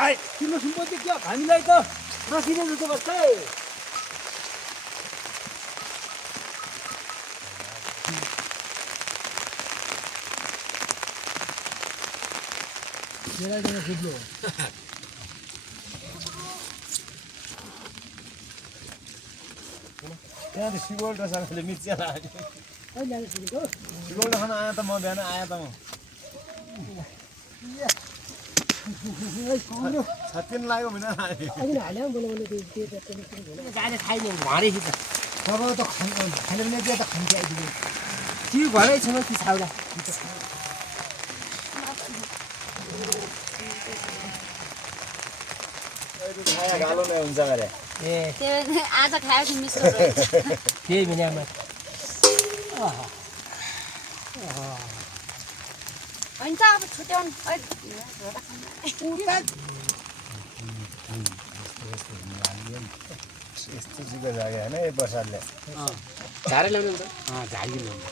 Ai, तिम्रो सम्पत्ति के हामीलाई त रसिने जस्तो गर्छ है जेरा फुट्लो त्यहाँ त सिगोल र सरले मिर्चिया लाग्यो अहिले आएर सुनेको सिगोल खान आयो त म बिहान आयो त म छत्तिन लाग्यो भने अहिले हाल्यो बोलाउनु त्यो गाडी खाइने भरे कि त तब त खाने भने त खान्छ आइदियो त्यो घरै छैन त्यो छाउला खाया गालो नै हुन्छ गरे ए त्यो आज खायो कि मिस रहेछ त्यही बिनामा हुन्छ अब छुट्याउनु यस्तो जिग्गो जाग्यो होइन यो बर्सातले झारै ल्याउने हुन्छ झारी ल्याउनु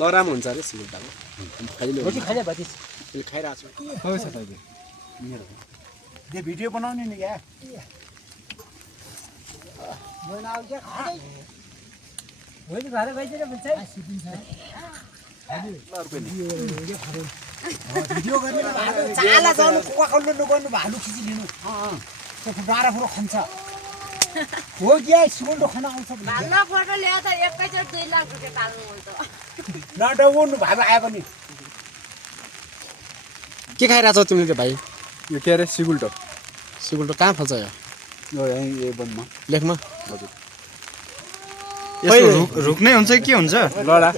लराम हुन्छ अरे सिलगढीको रोटी खाने भति खाइरहेको छु मेरो त्यो भिडियो बनाउने नि क्या होइन घर गइदिएर भन्छ भिडियो गर्ने चाला जानु कुवा खल्नु नगर्नु भालु खिची लिनु त्यो डाँडा फुरो खन्छ हो क्या सिगोल्डो खान आउँछ भाल्ला फोटो ल्याए त एकैचोटि 2 लाख रुपियाँ पाल्नु हुन्छ नडराउनु भालु आयो भने के खाइरहेछौ तिमीले त्यो भाइ यो के अरे सिगुल्टो कहाँ फल्छ यो यो यही वनमा लेखमा हजुर यसो रुक्नै हुन्छ कि के हुन्छ लडा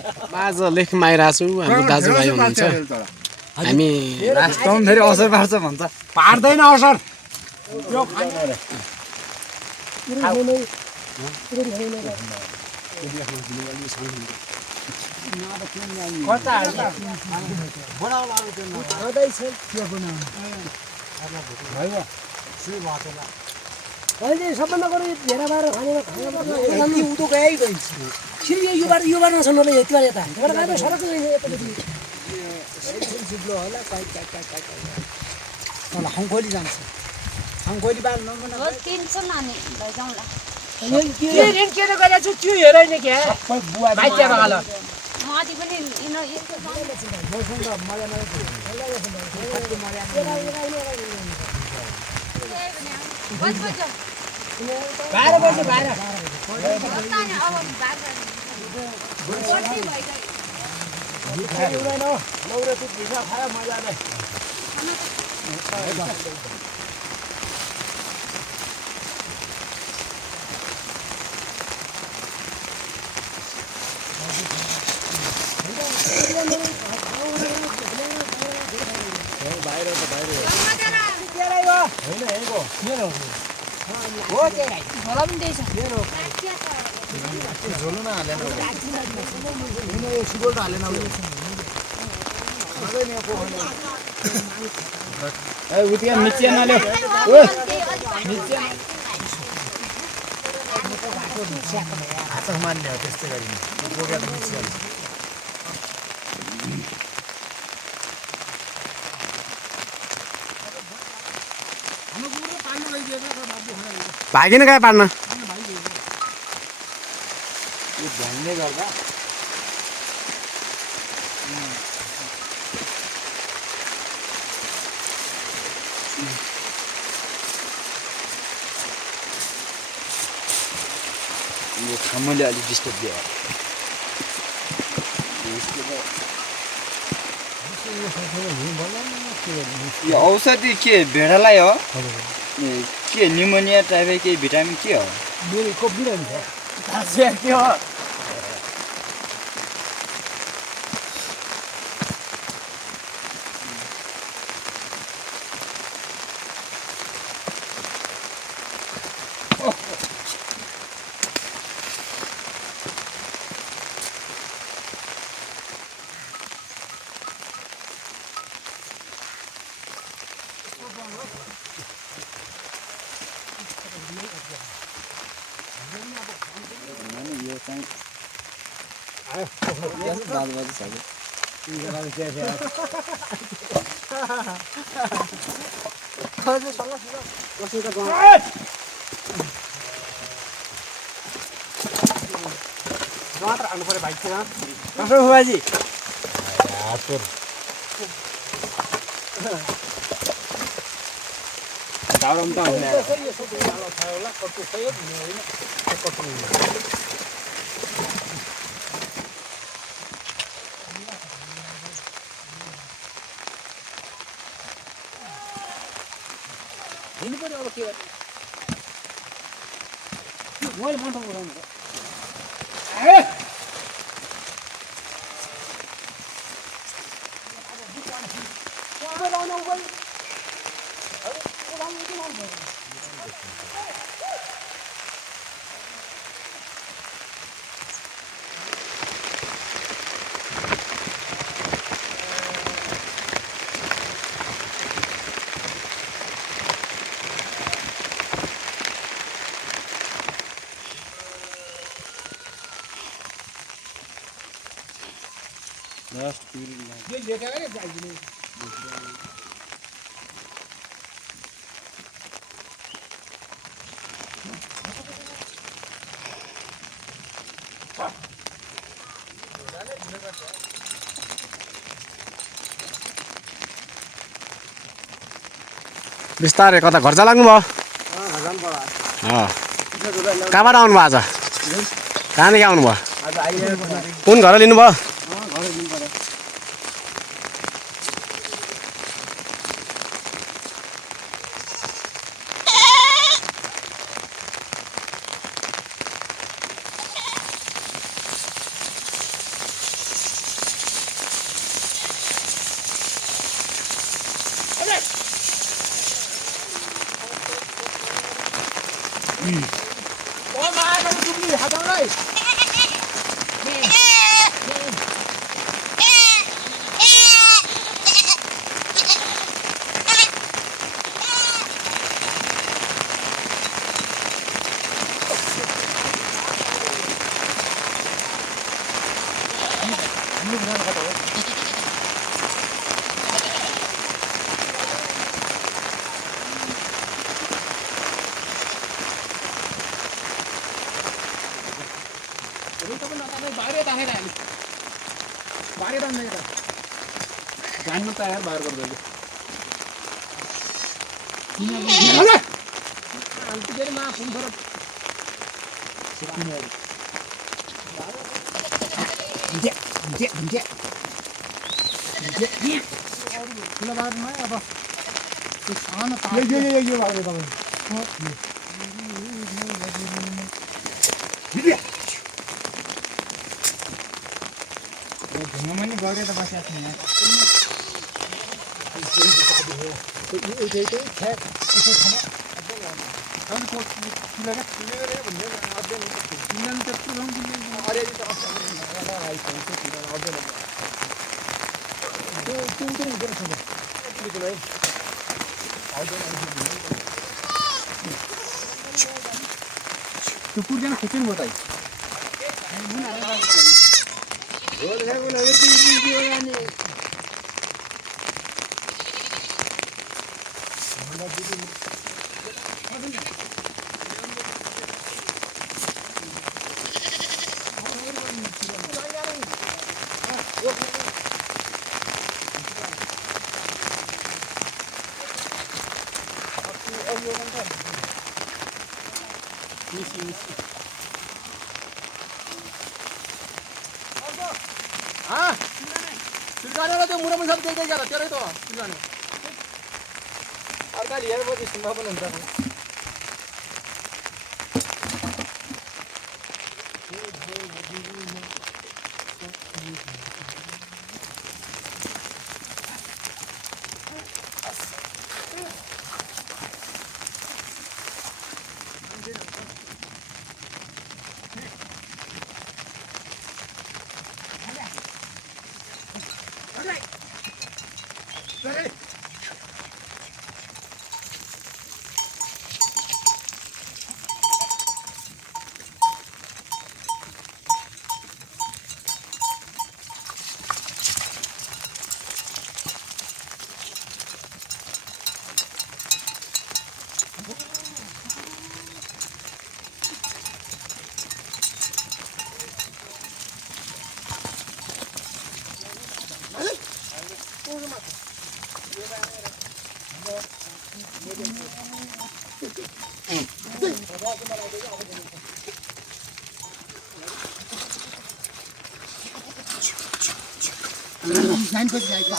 आज लेखमा आइरहेको छु हाम्रो दाजुभाइ हुनुहुन्छ हामी राष्ट्रमा फेरि असर पार्छ भन्छ पार्दैन असर यो अहिले सबभन्दा बढी भेडा बाह्र खाने उदो गइदिन्छ सिर्फ यो बार नछन् होला यति बार यता भेडा बाह्र सडक यतापट्टि हङखोली जान्छ हङखोली बार नमन हो 300 नानी लैजाउँला के रेन के गरेको छु त्यो हेर नि के सबै बुवा भाइच्या बगाल माथि पनि इनो यसो मसँग मजा बस बस 12 बजे 12 बस्ता नि अब बाजा बढी भइगयो लौरे तु भिसा खायो मजा आयो झोलो न हालेन यो सिगोल्टो हालेन उतिया मिचिया नल्यो हात मान्ने हो त्यस्तै गरिने बोकेर मिसिहाल्छ भागिन गए पार्न यो ध्यानले गर्दा यो खामले अलि डिस्टर्ब दियो यो औषधि के भेडालाई हो के न्युमोनिया टाइप केही भिटामिन के हो मेरो कोपिरहन्छ के हो बाजु छ कसो बुबाजी हिँड्नु पर्यो अब के गर्ने मैले मन उडाउनु ये लेके गए जाइए बिस्तारै कता घर लाग्नु भयो कहाँबाट आउनुभयो आज कहाँदेखि आउनुभयो कुन घर लिनुभयो जान्नु त यार बाहिर गर्दैन त्यो पुर्जेन खिच्नु भयो त सिलगानेला त्यो मुरामुन सब देख्दै गएर तेरै त सिलगाने अर्का लिएर पछि सुम्बा पनि हुन्छ डिजाइन कति चाहिएको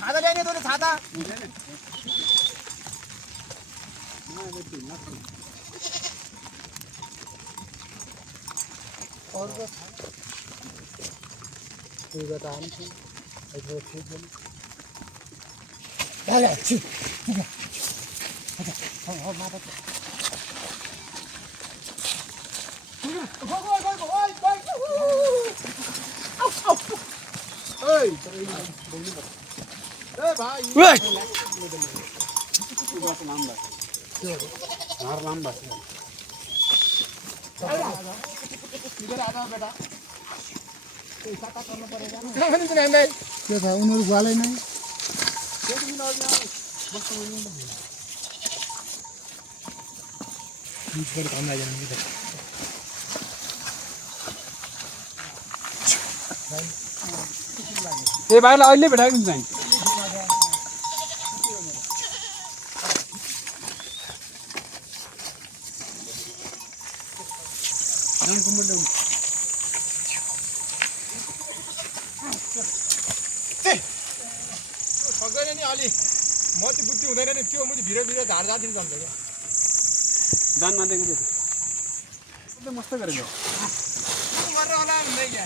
छाता ल्याउने तँले छाता त्यो छ उनीहरू ग्वालै नै ए भाइलाई अहिले भेटाएको नि चाहिँ सक्दैन नि अलि मती बुद्धि हुँदैन नि त्यो मुझे भिरो झारझारतिर जान्छ क्या जान नदिएको त्यो मस्त गरेको गरेर होला हुँदै क्या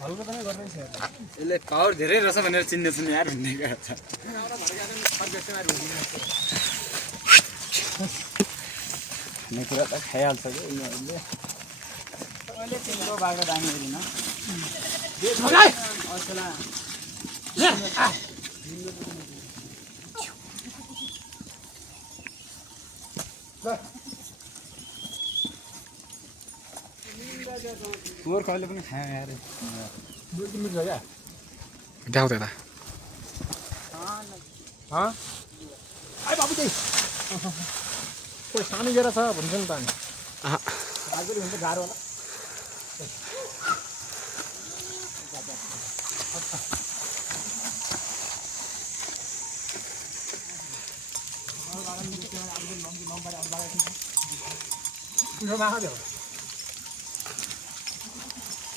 हल्को पनि गर्दैछ यसले पावर धेरै रहेछ भनेर चिन्ने छु नि यार भन्ने कुरा छ खाने कुरा त खाइहाल्छ कि उनीहरूले अहिले तिम्रो बाख्रा दामी हेरिन गोर्खाहरूले पनि खायो यार देखाउ त यता आइ बाबु चाहिँ कोही सानो गेरा छ भन्छ नि त अनि आजकल हुन्छ गाह्रो होला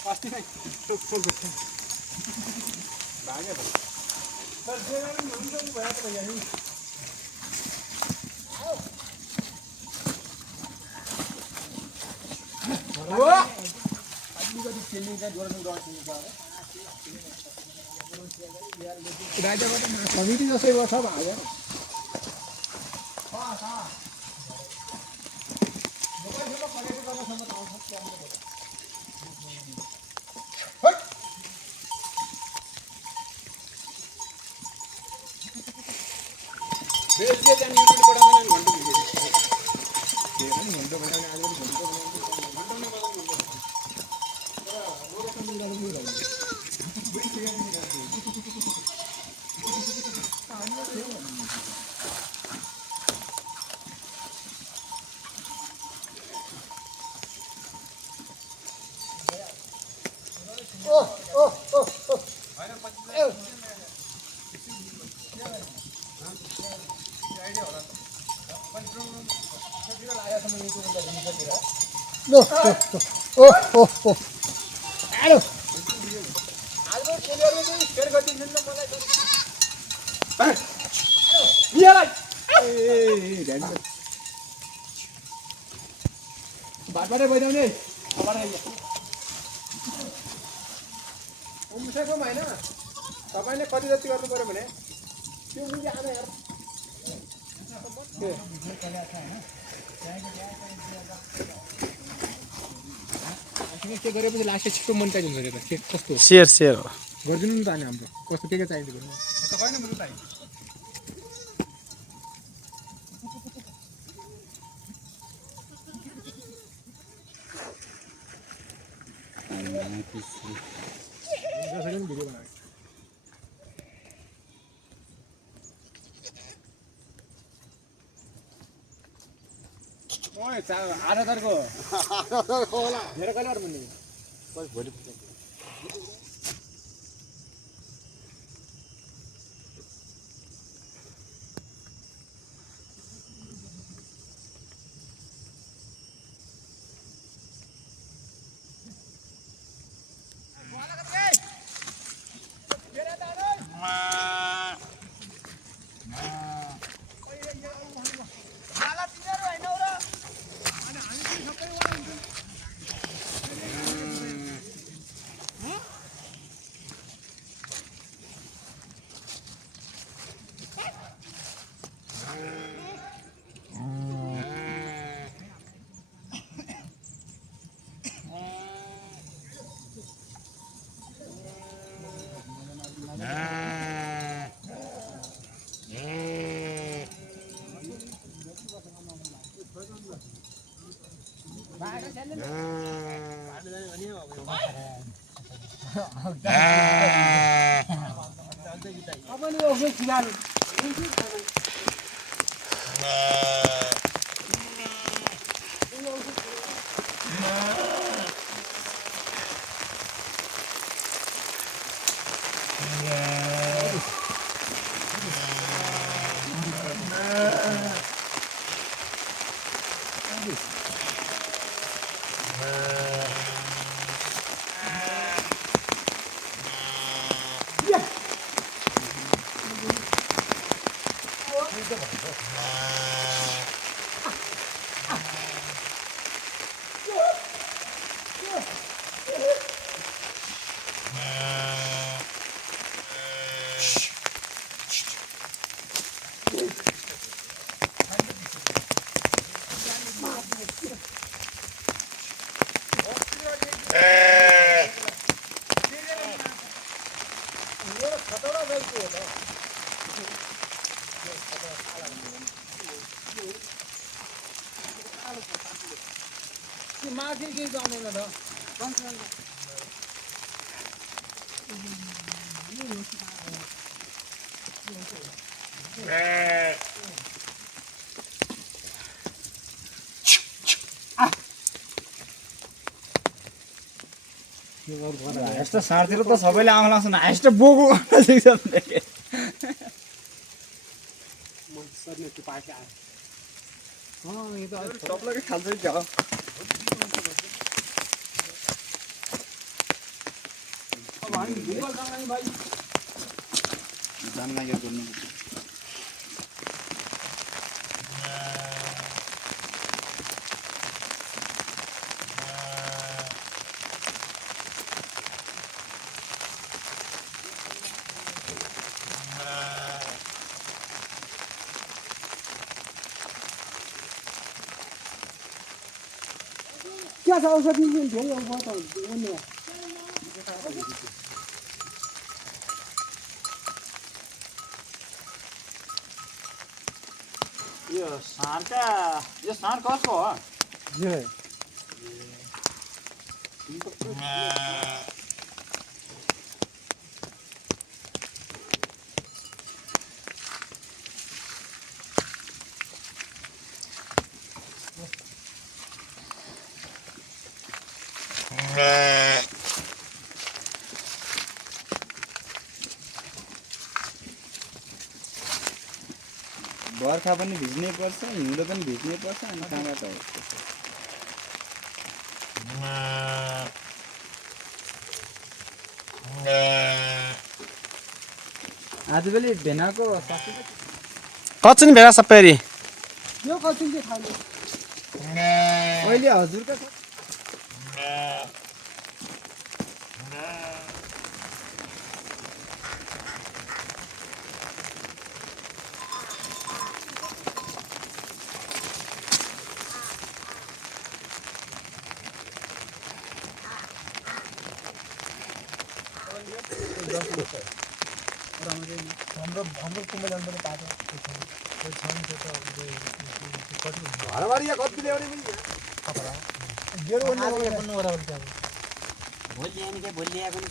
अस्ति नै भाग्यो तर भयो त भैया नि कमिटी जसै गर्छ भाग्यो बाटबाटै बजाउने उम्सेको होइन तपाईँले कति जति गर्नु पर्यो भने त्यो मुझे आना यार के गरेपछि लास्ट छिटो मनकाइदिनु पऱ्यो त के कस्तो सेयर हो गरिदिनु नि त अनि हाम्रो कस्तो के चाहिन्छ भन्नु तपाईँ नै मलाई आधारको होला धेरै कलर भन्ने भोलि अब नि ओखे फिलहाल माथि के जाउँदैन त यस्तो साँडतिर त सबैले आउन लाग्छ न यस्तो बोको गर्न सिक्छ सर्ने त्यो पाके आयो यो त सबैले खान्छ नि त्यो अब हामी भुगोल जाने भाइ जान लाग्यो गर्नु क्या छ औषधि धेरै औषध त उन्ने यो साँडका यो साँड कसको हो जे बर्खा पनि भिज्नै पर्छ हिउँदो पनि भिज्नै पर्छ अनि कहाँबाट आज बेली भेनाको कच्छ नि भेडा सबै यो कति के खाने अहिले हजुरका छ घरबारी या कति ल्याउने पनि गेरो ओर्ने भन्नु गरा भने भोलि आउने के भोलि आएको नि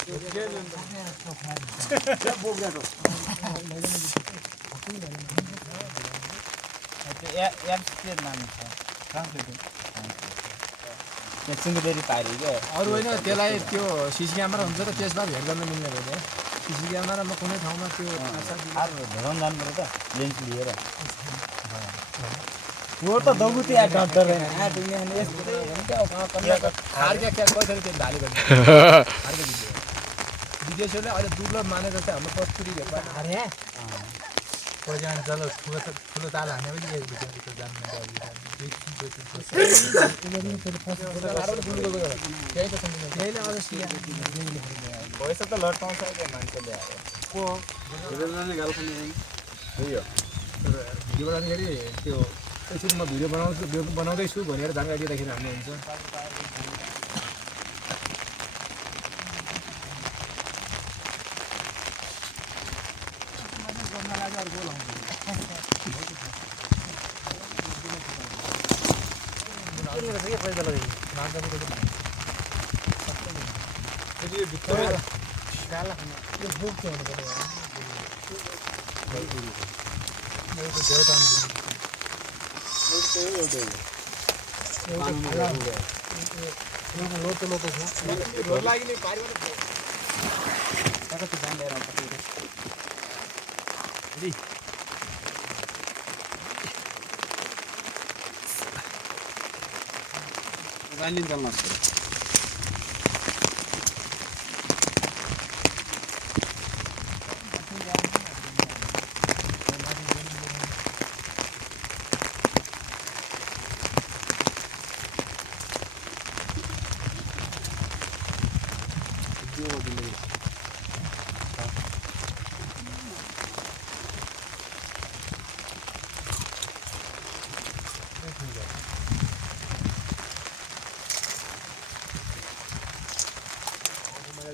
एप्स के नाम छ एकछिनको फेरि पार्यो क्या अरू होइन त्यसलाई त्यो सिसी क्यामेरा हुन्छ त त्यसमा भेट गर्न मिल्ने भयो सिसी क्यामेरा म कुनै ठाउँमा त्यो धराउनु जानु पऱ्यो त लेन्स लिएर वो त दौडुती या डर रहेन खार्के क्या कसरी त्यो धाले भन्ने खार्के विदेशीहरूले अहिले दुर्लभ मानेको चाहिँ हाम्रो कस्तुरी भेट अरे ठुलो ताल हाने पनि पैसा त लट्काउँछ क्या मान्छेले भिडियो बनाउँदाखेरि त्यो यसरी म भिडियो बनाउँदैछु भनेर जानकारी दिँदाखेरि हाम्रो हुन्छ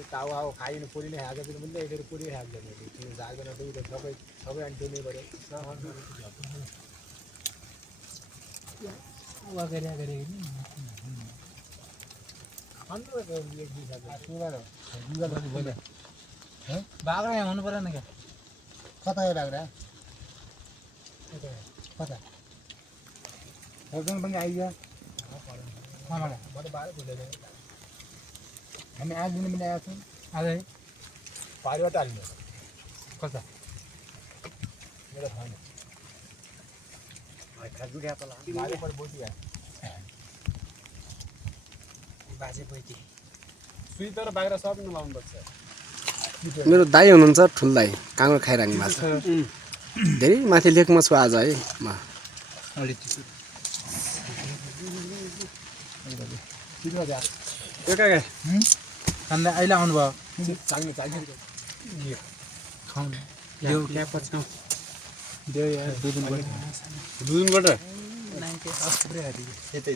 तावा अब खाइनु पुरी नै खाएको पनि त यसरी पुरी खाएको त्यो जाग्दैन त उता सबै अनि दिनै पऱ्यो बाग्रा यहाँ हुनु परेन क्या कता यो बाग्रा कता एकदम पनि आइगयो म त बाह्रै भुलेको हामी आज दिन पनि आएको छौँ आजै पारिबाट हाल्नु कता मेरो छैन बाजेबाट बोकिया बाजे पैती सुई तर बाहिर सब नलाउनु पर्छ मेरो दाई हुनुहुन्छ ठुलो दाई काँक्रो खाइराख्नु भएको छ धेरै माथि लेकमा छु आज है म अन्त अहिले आउनुभयो चाग्ने देऊ क्या पछि देऊ यार 2 दिन भयो 2 दिनबाट यतै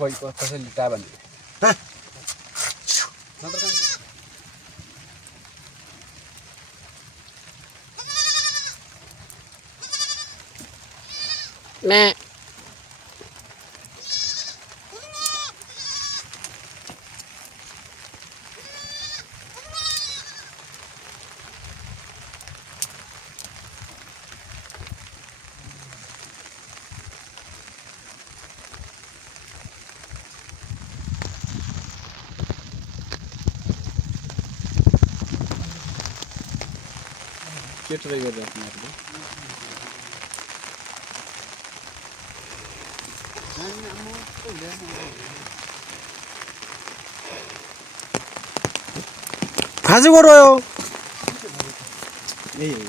कसैले टा भन्ने के ट्राई गरिरहेको तिमीहरूले खाजु गऱ्यो यही हो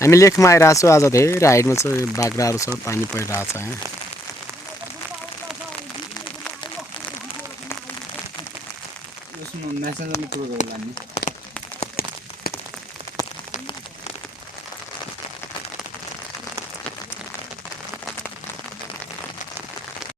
हामी लेकमा आइरहेको छौँ आज धेरै हाइटमा छ बाख्राहरू छ पानी परिरहेको छ यहाँ उसमा म्यासेन्जरमा कुरो गर्नु लाने